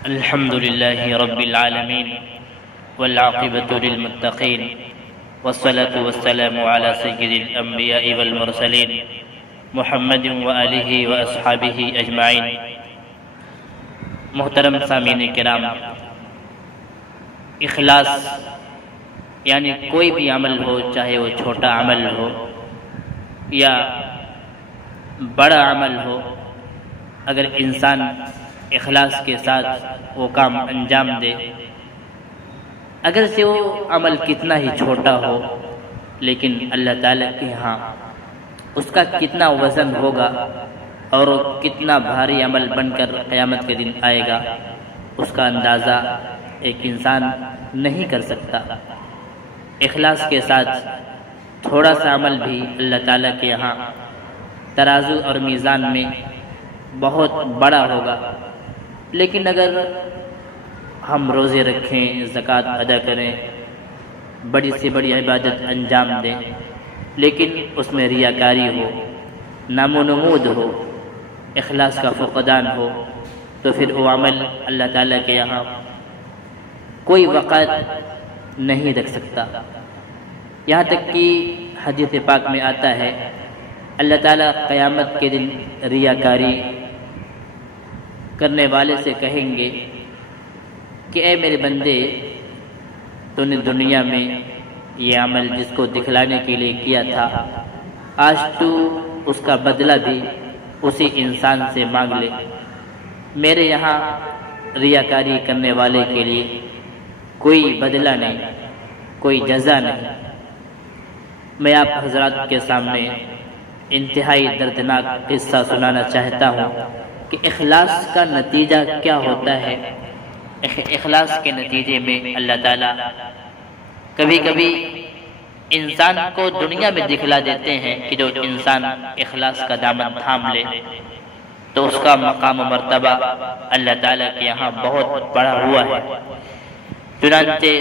الحمد لله رب العالمين والعاقبة للمتقين والصلاة والسلام على سيد الأنبياء والمرسلين محمد وآلہ وأصحابہ اجمعین۔ محترم سامعین کرام، اخلاص یعنی کوئی بھی عمل ہو، چاہے وہ چھوٹا عمل ہو یا بڑا عمل ہو، اگر انسان اخلاص کے ساتھ وہ کام انجام دے، اگر سے وہ عمل کتنا ہی چھوٹا ہو، لیکن اللہ تعالیٰ کے ہاں اس کا کتنا وزن ہوگا اور وہ کتنا بھاری عمل بن کر قیامت کے دن آئے گا، اس کا اندازہ ایک انسان نہیں کر سکتا۔ اخلاص کے ساتھ تھوڑا سا عمل بھی اللہ تعالیٰ کے یہاں ترازو اور میزان میں بہت بڑا ہوگا۔ لیکن اگر ہم روزے رکھیں، زکوٰۃ ادا کریں، بڑی سے بڑی عبادت انجام دیں، لیکن اس میں ریاکاری ہو، نام و نمود ہو، اخلاص کا فقدان ہو، تو پھر وہ عمل اللہ تعالیٰ کے یہاں کوئی وقت نہیں رکھ سکتا۔ یہاں تک کہ حدیث پاک میں آتا ہے، اللہ تعالیٰ قیامت کے دن ریاکاری کرنے والے سے کہیں گے کہ اے میرے بندے، تو نے دنیا میں یہ عمل جس کو دکھلانے کے لیے کیا تھا، آج تو اس کا بدلہ بھی اسی انسان سے مانگ لے۔ میرے یہاں ریاکاری کرنے والے کے لیے کوئی بدلہ نہیں، کوئی جزا نہیں۔ میں آپ حضرات کے سامنے انتہائی دردناک قصہ سنانا چاہتا ہوں کہ اخلاص کا نتیجہ کیا ہوتا ہے۔ اخلاص کے نتیجے میں اللہ تعالیٰ کبھی کبھی انسان کو دنیا میں دکھلا دیتے ہیں کہ جو انسان اخلاص کا دامن تھام لے تو اس کا مقام و مرتبہ اللہ تعالیٰ کے یہاں بہت بڑا ہوا ہے۔ چنانچہ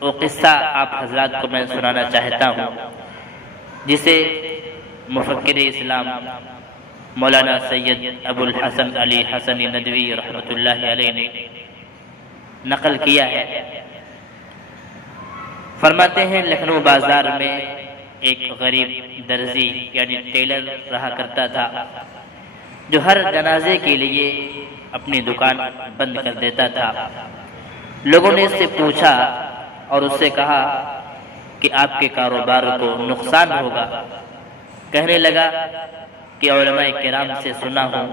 وہ قصہ آپ حضرات کو میں سنانا چاہتا ہوں، جسے مفکر اسلام مولانا سید ابو الحسن علی حسن ندوی رحمۃ اللہ علیہ نے نقل کیا ہے۔ فرماتے ہیں، لکھنؤ بازار میں ایک غریب درزی یعنی ٹیلر رہا کرتا تھا، جو ہر جنازے کے لیے اپنی دکان بند کر دیتا تھا۔ لوگوں نے اس سے پوچھا اور اس سے کہا کہ آپ کے کاروبار کو نقصان ہوگا۔ کہنے لگا کہ علماء کرام سے سنا ہوں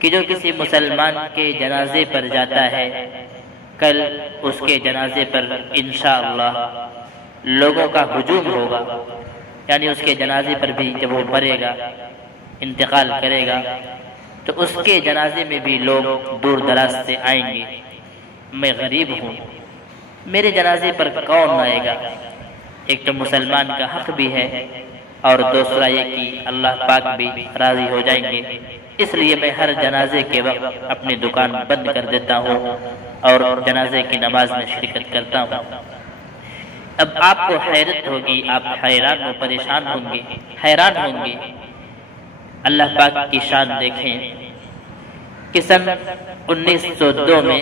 کہ جو کسی مسلمان کے جنازے پر جاتا ہے، کل اس کے جنازے پر انشاءاللہ لوگوں کا ہجوم ہوگا، یعنی اس کے جنازے پر بھی جب وہ مرے گا، انتقال کرے گا، تو اس کے جنازے میں بھی لوگ دور دراز سے آئیں گے۔ میں غریب ہوں، میرے جنازے پر کون آئے گا؟ ایک تو مسلمان کا حق بھی ہے، اور دوسرا یہ کہ اللہ پاک بھی راضی ہو جائیں گے، اس لیے میں ہر جنازے کے وقت اپنی دکان بند کر دیتا ہوں اور جنازے کی نماز میں شرکت کرتا ہوں۔ اب آپ کو حیرت ہوگی، آپ حیران و پریشان ہوں گے، حیران ہوں گے۔ اللہ پاک کی شان دیکھیں کہ سن 1902 میں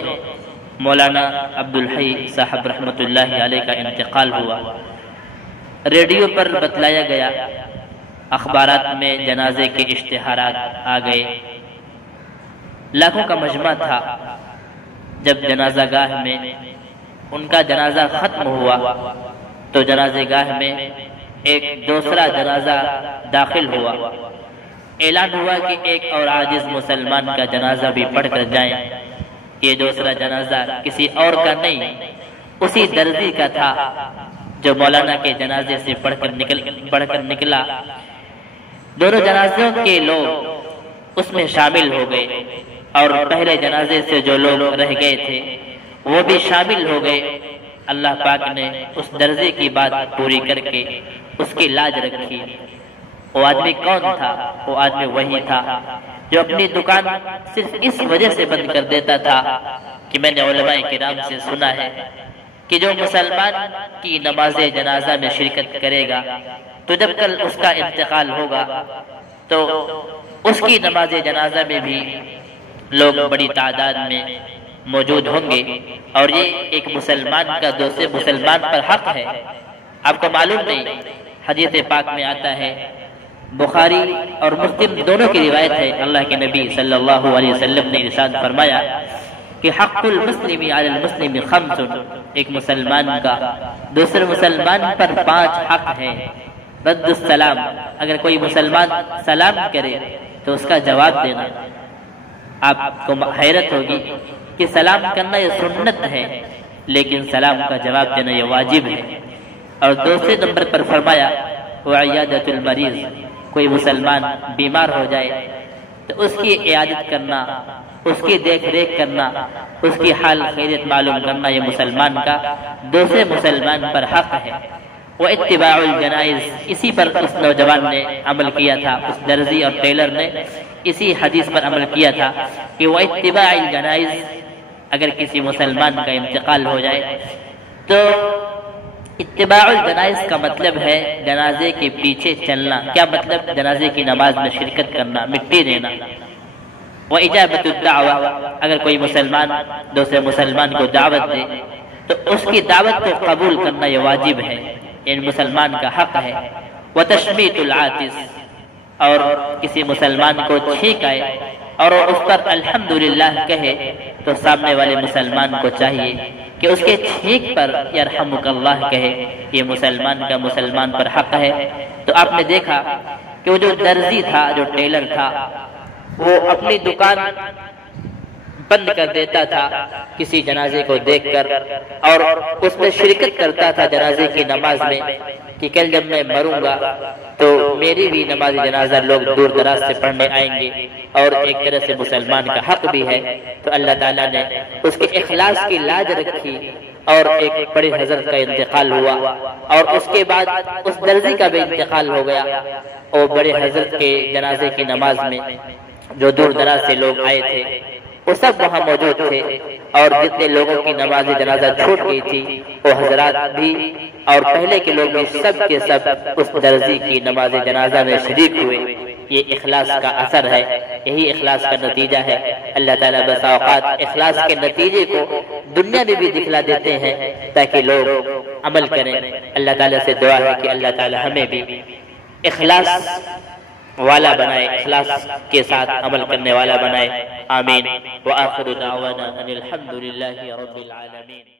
مولانا عبدالحی صاحب رحمۃ اللہ علیہ کا انتقال ہوا۔ ریڈیو پر بتلایا گیا، اخبارات میں جنازے کے اشتہارات آ گئے، لاکھوں کا مجمع تھا۔ جب جنازہ گاہ میں ان کا جنازہ ختم ہوا تو جنازہ گاہ میں ایک دوسرا جنازہ داخل ہوا۔ اعلان ہوا کہ ایک اور عاجز مسلمان کا جنازہ بھی پڑھ کر جائیں۔ یہ دوسرا جنازہ کسی اور کا نہیں، اسی درزی کا تھا جو مولانا کے جنازے سے پڑھ کر نکلا۔ دونوں جنازوں کے لوگ اس میں شامل ہو گئے، اور پہلے جنازے سے جو لوگ رہ گئے تھے وہ بھی شامل ہو گئے۔ اللہ پاک نے اس درزے کی بات پوری کر کے اس کی لاج رکھی۔ وہ آدمی کون تھا؟ وہ آدمی وہی تھا جو اپنی دکان صرف اس وجہ سے بند کر دیتا تھا کہ میں نے علماء کرام سے سنا ہے کہ جو مسلمان کی نماز جنازہ میں شرکت کرے گا تو جب کل اس کا انتقال ہوگا تو اس کی نماز جنازہ میں بھی لوگ بڑی تعداد میں موجود ہوں گے، اور یہ ایک مسلمان کا دوسرے مسلمان پر حق ہے۔ آپ کو معلوم نہیں، حدیث پاک میں آتا ہے، بخاری اور مسلم دونوں کی روایت ہے، اللہ کے نبی صلی اللہ علیہ وسلم نے ارشاد فرمایا کہ حق المسلم علی المسلم خمس، ایک مسلمان کا دوسرے مسلمان پر 5 حق ہے۔ رد السلام، اگر کوئی مسلمان سلام کرے تو اس کا جواب دینا۔ آپ کو حیرت ہوگی کہ سلام کرنا یہ سنت ہے، لیکن سلام کا جواب دینا یہ واجب ہے۔ اور دوسرے نمبر پر فرمایا وعیادۃ المریض، کوئی مسلمان بیمار ہو جائے تو اس کی عیادت کرنا، اس کی دیکھ ریکھ کرنا، اس کی حال خیریت معلوم کرنا یہ مسلمان کا دوسرے مسلمان پر حق ہے۔ واتباع الجنائز، اسی پر اس نوجوان نے عمل کیا تھا، اس درزی اور ٹیلر نے اسی حدیث پر عمل کیا تھا کہ واتباع الجنائز، اگر کسی مسلمان کا انتقال ہو جائے تو اتباع الجنائز کا مطلب ہے جنازے کے پیچھے چلنا۔ کیا مطلب؟ جنازے کی نماز میں شرکت کرنا، مٹی دینا۔ وإجابة الدعوة، اگر کوئی مسلمان دوسرے مسلمان کو دعوت دے تو اس کی دعوت کو قبول کرنا یہ واجب ہے، یعنی مسلمان کا حق ہے۔ وتشمیت العاطس، اور کسی مسلمان کو چھینک آئے اور اس پر الحمدللہ کہے تو سامنے والے مسلمان کو چاہیے کہ اس کے چھینک پر یرحمک اللہ کہے، یہ مسلمان کا مسلمان پر حق ہے۔ تو آپ نے دیکھا کہ وہ جو درزی تھا، جو ٹیلر تھا، وہ اپنی دکان بند کر دیتا تھا کسی جنازے کو دیکھ کر، اور اس میں شرکت کرتا تھا جنازے کی نماز میں کہ کل جب میں مروں گا تو میری بھی نماز جنازہ لوگ دور دراز سے پڑھنے آئیں گے، اور ایک طرح سے مسلمان کا حق بھی ہے۔ تو اللہ تعالیٰ نے اس کے اخلاص کی لاج رکھی، اور ایک بڑے حضرت کا انتقال ہوا، اور اس کے بعد اس درزی کا بھی انتقال ہو گیا، اور بڑے حضرت کے جنازے کی نماز میں جو دور دراز سے لوگ آئے تھے وہ سب وہاں موجود تھے، اور جتنے لوگوں کی نماز جنازہ چھوٹ گئی تھی وہ حضرات بھی اور پہلے کے لوگ بھی سب کے سب اس درزی کی نماز جنازہ میں شریک ہوئے۔ یہ اخلاص کا اثر ہے، یہی اخلاص کا نتیجہ ہے۔ اللہ تعالیٰ بسا اوقات اخلاص کے نتیجے کو دنیا میں بھی دکھلا دیتے ہیں تاکہ لوگ عمل کریں۔ اللہ تعالیٰ سے دعا ہے کہ اللہ تعالیٰ ہمیں بھی اخلاص والا بنائے، اخلاص کے ساتھ عمل کرنے والا بنائے، آمین۔ وآخر دعوانا ان الحمد للہ رب العالمین۔